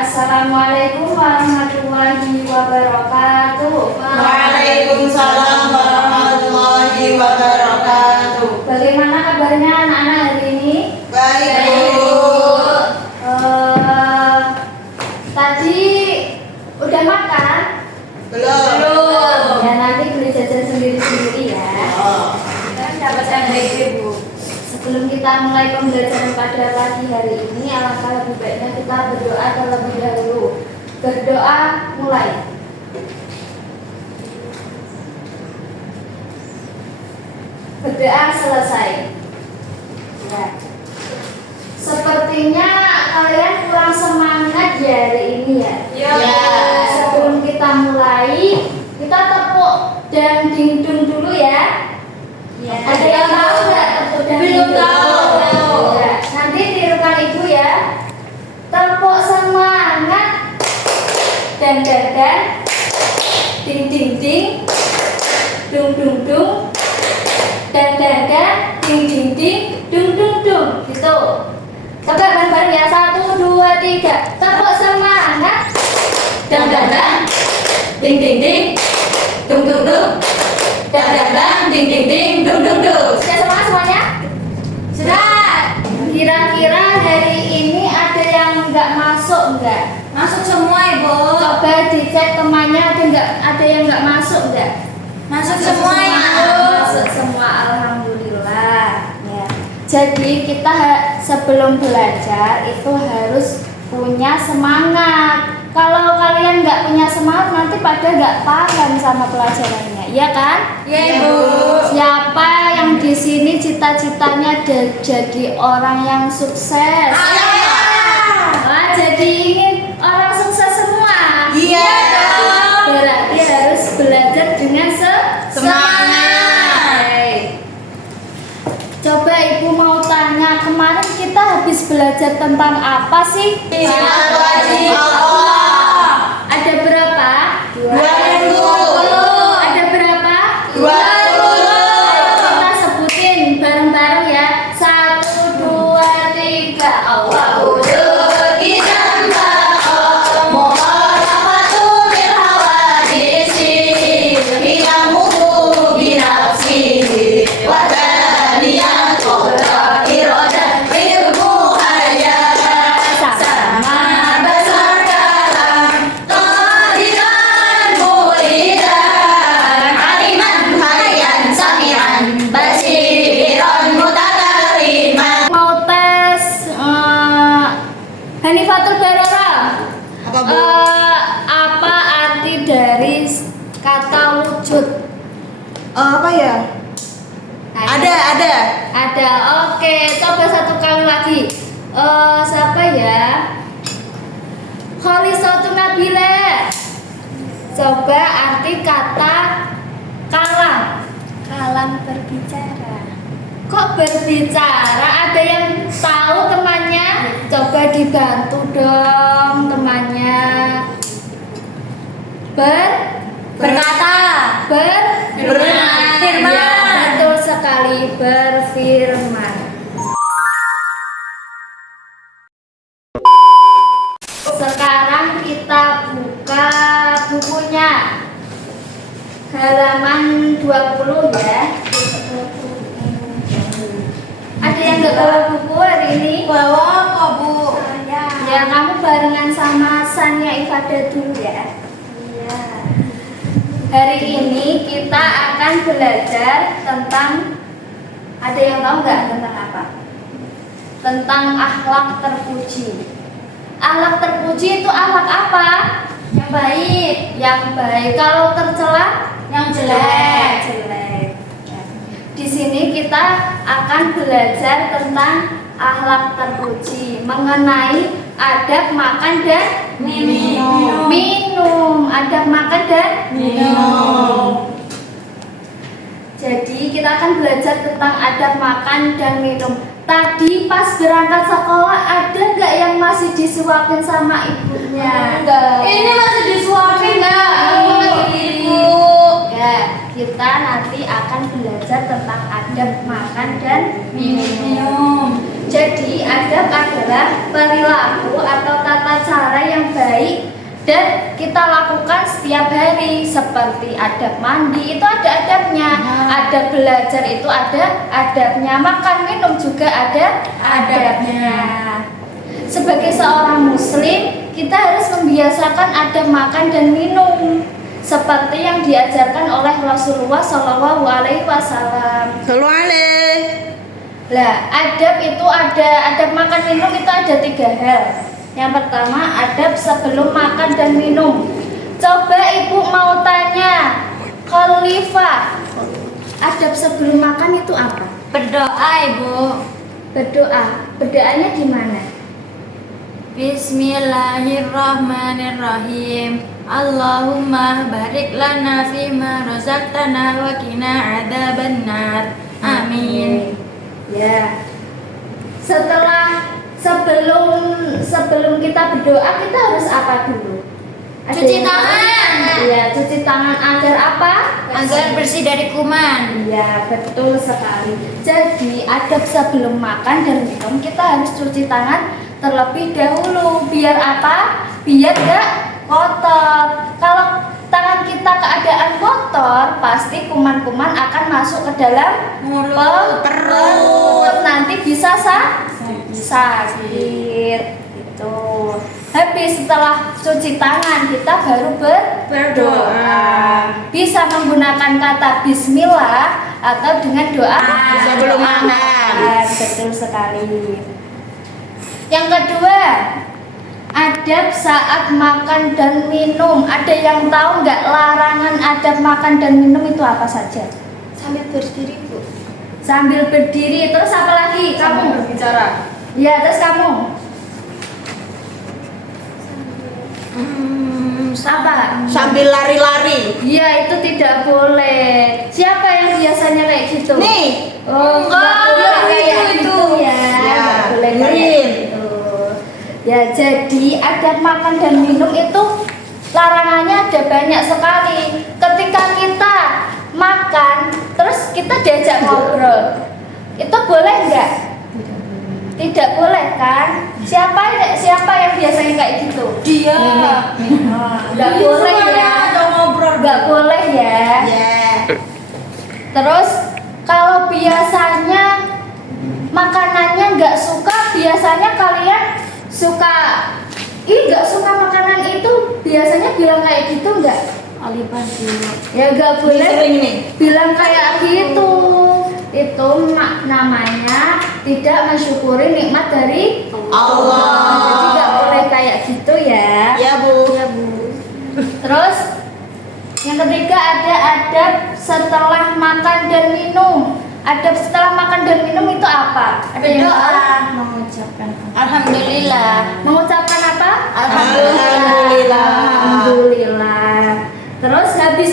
Assalamualaikum warahmatullahi wabarakatuh. Waalaikumsalam warahmatullahi wabarakatuh. Bagaimana kabarnya anak-anak hari ini? Baik, Bu. Tadi udah makan? Belum. Ya nanti beli jajan sendiri-sendiri ya. Kan Dapat yang baik, Bu. Sebelum kita mulai pembelajaran pada pagi hari ini, alangkah lebih baiknya kita berdoa terlebih dahulu. Berdoa mulai. Berdoa selesai. Ya. Sepertinya kalian kurang semangat ya hari ini ya. Ya. Sebelum kita mulai, kita tepuk dan dingdung dulu ya. Ya. Ada yang tahu nggak tepuk dan Belum dingdung? tahu. Ya. Nanti tirukan ibu ya. Tepuk semangat dan ding ding ding, dung dung dung, dan ding ding ding, dung dung dung, gitu. Coba bareng-bareng ya, 1, 2, 3. Tepuk semangat dan ding ding ding, dung dung dung, ding ding ding, dung dung dung. sudah semangat semuanya? Sudah. Kira-kira hari ini ada yang nggak masuk nggak? Masuk semua, Ibu. Coba dicek temannya ada yang nggak masuk nggak? Masuk semua, Ibu. Masuk semua, alhamdulillah. Ya. Jadi kita sebelum belajar itu harus punya semangat. Kalau kalian nggak punya semangat nanti pada nggak paham sama pelajarannya, iya kan? Iya, Ibu. Siapa yang di sini cita-citanya jadi orang yang sukses? Wah, jadi ingin orang sukses semua. Iya dong. Berarti harus belajar dengan Semangat. Oke. Coba ibu mau tanya, kemarin kita habis belajar tentang apa sih? Sinar wajib Allah. Ada berapa? 20. Ada berapa? 20. Kita sebutin bareng-bareng ya. 1, 2, 3. Allahu mau tes Hanifatul Barara. Apa, Bu? Apa arti dari kata wujud? Apa ya? Ada. Ada. Oke, coba satu kali lagi. Siapa ya? Kholisatun Nabila. Coba arti kata kalam. Kalam berbicara. Kok berbicara? Ada yang tahu temannya? Coba dibantu dong temannya. Berkata. Berfirman. Ya, betul sekali, berfirman. Sekarang kita buka bukunya. Halaman 20 ya. Ada yang nggak bawa buku hari ini? Bawa kok, Bu. Ya, kamu barengan sama Sania Ifadah dulu ya. Iya. Hari ini kita akan belajar tentang, ada yang tahu nggak tentang apa? Tentang akhlak terpuji. Akhlak terpuji itu akhlak apa? Yang baik. Yang baik. Kalau tercela? Yang jelek. Jelek. Ya. Di sini kita akan belajar tentang akhlak terpuji, mengenai adab makan dan minum. Adab makan dan Minum. Jadi kita akan belajar tentang adab makan dan minum. Tadi pas berangkat sekolah ada nggak yang masih disuapin sama ibunya? Ini masih disuapin nggak? Ibu. Ya, kita nanti akan belajar tentang adab makan dan minum. Jadi adab adalah perilaku atau tata cara yang baik dan kita lakukan setiap hari, seperti adab mandi itu ada adabnya, adab belajar itu ada adabnya, makan minum juga ada adabnya. Sebagai seorang muslim, kita harus membiasakan adab makan dan minum seperti yang diajarkan oleh Rasulullah Shallallahu Alaihi Wasallam. Lah, adab itu adab makan minum itu ada 3 hal. Yang pertama, adab sebelum makan dan minum. Coba ibu mau tanya, Khalifah, adab sebelum makan itu apa? Berdoa, Ibu. Berdoanya gimana? Bismillahirrahmanirrahim. Allahumma barik lana fima razaqtana wa qina adzabannar. Amin. Ya. Sebelum kita berdoa, kita harus apa dulu? Cuci tangan. Iya, cuci tangan agar apa? Agar bersih dari kuman. Iya, betul sekali. Jadi, adab sebelum makan dan minum kita harus cuci tangan terlebih dahulu. Biar apa? Biar gak kotor. Kalau tangan kita keadaan kotor, pasti kuman-kuman akan masuk ke dalam perut. Nanti bisa sakit. Gitu. Habis setelah cuci tangan kita baru berdoa. Bisa menggunakan kata bismillah atau dengan doa sebelum makan. Betul sekali. Yang kedua, adab saat makan dan minum. Ada yang tahu nggak larangan adab makan dan minum itu apa saja? Sambil berdiri, Bu. Sambil berdiri. Terus apa lagi? Kamu berbicara. Ya, terus kamu apa? Sambil lari-lari. Iya, itu tidak boleh. Siapa yang biasanya kayak gitu? Nih. Oh, nggak boleh kayak gitu ya. Nggak boleh kayak gitu. Ya, jadi adab makan dan minum itu larangannya ada banyak sekali. Ketika kita makan, terus kita diajak ngobrol, itu boleh nggak? Tidak boleh kan? Siapa yang biasanya kayak gitu? Dia. Nggak boleh ya. Nggak boleh ya. Terus kalau biasanya makanannya nggak suka, biasanya kalian suka, nggak suka makanan itu, biasanya bilang kayak gitu nggak? Ya nggak boleh bilang kayak gitu. Itu namanya tidak mensyukuri nikmat dari Allah. Jadi nggak boleh kayak gitu ya. Ya, Bu. Terus yang ketiga ada adab setelah makan dan minum. Adab setelah makan dan minum itu apa? Ada yang Berdoa. mengucapkan apa? Alhamdulillah. Mengucapkan apa? Alhamdulillah. Terus habis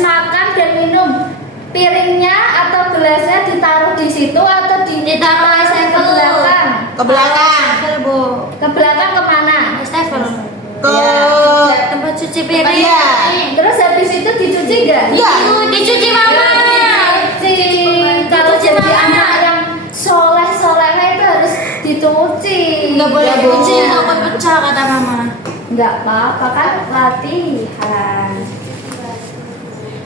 makan dan minum, piringnya atau gelasnya ditaruh di situ atau ditaruh ke belakang? Ke belakang. Bu. Ke belakang kemana? Stefan. Ke tempat cuci Iya. piring. Terus habis itu dicuci nggak? Iya. Dicuci mama. Dicuci. Kalau Dicuci, jadi Mama. anak yang soleh-solehnya itu harus dicuci. Nggak boleh Ya, Bu. dicuci, takut pecah kata mama. Nggak apa-apa kan latihan.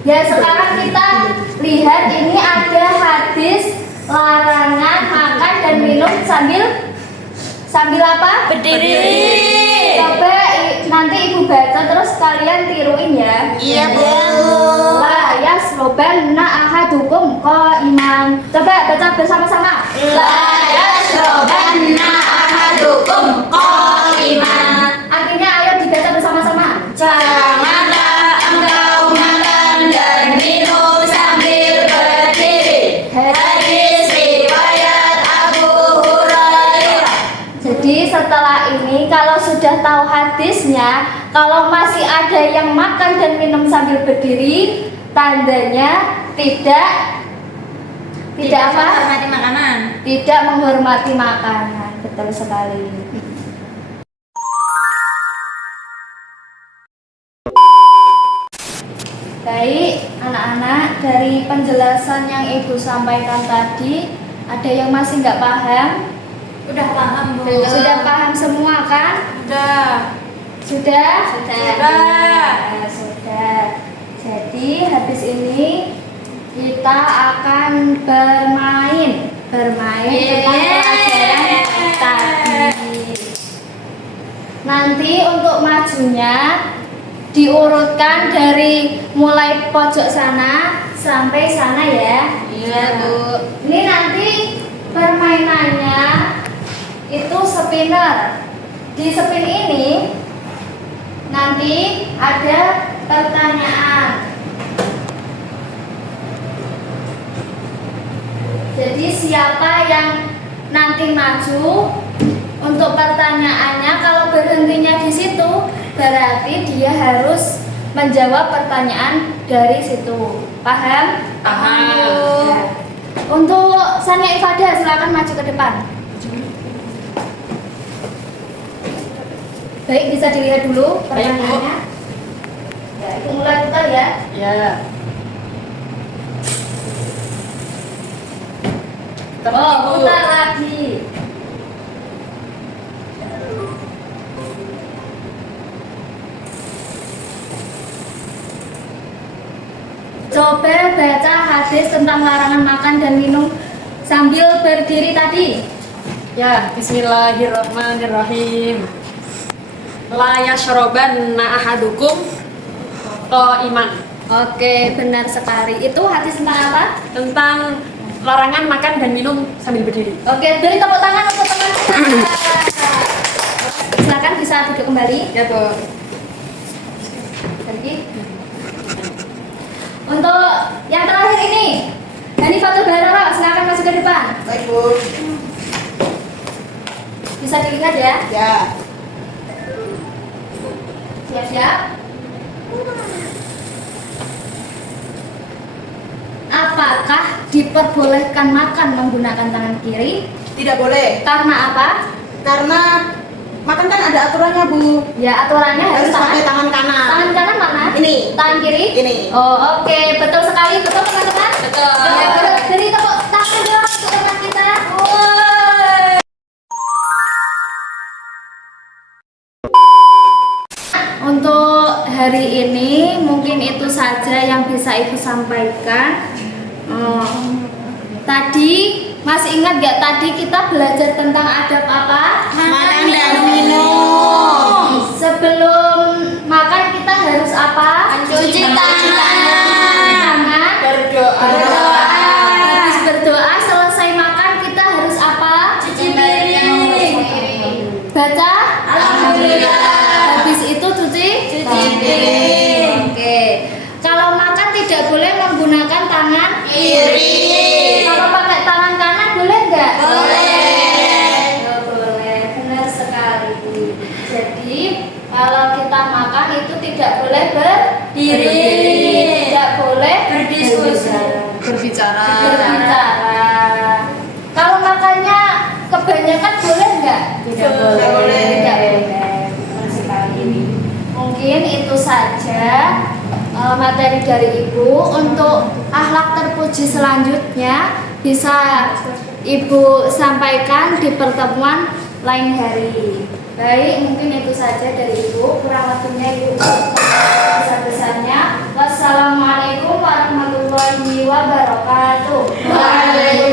Ya, sekarang kita lihat ini ada hadis larangan makan dan minum sambil apa? Berdiri. Coba nanti ibu baca terus kalian tiruin ya. Iya, Bu. La yasrobanna ahadukum qa'iman. Coba baca bersama-sama. La yasrobanna ahadukum qa'iman. Artinya ayo dibaca bersama-sama. Janganlah engkau makan dan minum sambil berdiri. Hadis riwayat Abu Hurairah. Jadi setelah ini kalau sudah tahu hadisnya, kalau masih ada yang makan dan minum sambil berdiri, tandanya tidak apa? menghormati makanan. Tidak menghormati makanan. Betul sekali. Baik, anak-anak, dari penjelasan yang Ibu sampaikan tadi, Ada yang masih nggak paham? Udah paham, Bu. Sudah paham semua kan? Udah. Sudah? Sudah. Sudah. Jadi habis ini kita akan bermain tentang pelajaran tadi. Nanti untuk majunya diurutkan dari mulai pojok sana sampai sana ya. Iya, Bu. Ini nanti permainannya itu spinner. Di spin ini nanti ada pertanyaan. Jadi siapa yang nanti maju untuk pertanyaannya, kalau berhentinya di situ berarti dia harus menjawab pertanyaan dari situ. Paham? Paham. Ya. Untuk Sania Ifadah silakan maju ke depan. Baik, bisa dilihat dulu pertanyaannya. Ya, itu mulai putar ya. Ya. Oh, putar lagi. Coba baca hadis tentang larangan makan dan minum sambil berdiri tadi. Ya, bismillahirrahmanirrahim. La yashrabanna ahadukum qa'iman. Oke, benar sekali. Itu hadis tentang apa? Tentang larangan makan dan minum sambil berdiri. Oke, beri tepuk tangan untuk teman kita. Silakan bisa duduk kembali. Ya, Bu. Lagi. Untuk yang terakhir ini, Hanifatul Barara, silakan masuk ke depan. Baik, Bu. Bisa dilihat ya. Ya. Siap-siap. Apakah diperbolehkan makan menggunakan tangan kiri? Tidak boleh. Karena apa? Karena makan kan ada aturannya, Bu. Ya, aturannya harus Harus pakai tangan. tangan kanan. Tangan kanan mana? Ini. Tangan kiri? Ini. Oh, oke. Betul sekali. Betul, teman-teman? Betul. Ya, beri tepuk tangan dong untuk teman kita. Untuk hari ini mungkin itu saja yang bisa Ibu sampaikan. Tadi masih ingat gak tadi kita belajar tentang adab apa? Makan dan minum. Sebelum makan kita harus apa? Cuci tangan. Tangan. Berdoa. Habis berdoa selesai makan kita harus apa? Cuci piring. Baca. Alhamdulillah. Habis itu cuci piring. Oke. Kalau makan tidak boleh menggunakan tangan Kiri. Kalau pakai tangan kanan boleh nggak? Boleh. Oh, boleh, benar sekali. Jadi kalau kita makan itu tidak boleh berdiri, tidak boleh Berdiskusi. Berbicara. berbicara. Kalau makannya kebanyakan boleh nggak? Tidak boleh. Tidak boleh. Benar sekali. Mungkin itu saja materi dari Ibu. Untuk akhlak terpuji selanjutnya bisa Ibu sampaikan di pertemuan lain hari. Baik, mungkin itu saja dari Ibu. Kurang lebihnya Ibu besar-besarnya. Wassalamualaikum warahmatullahi wabarakatuh. Waalaikumsalam.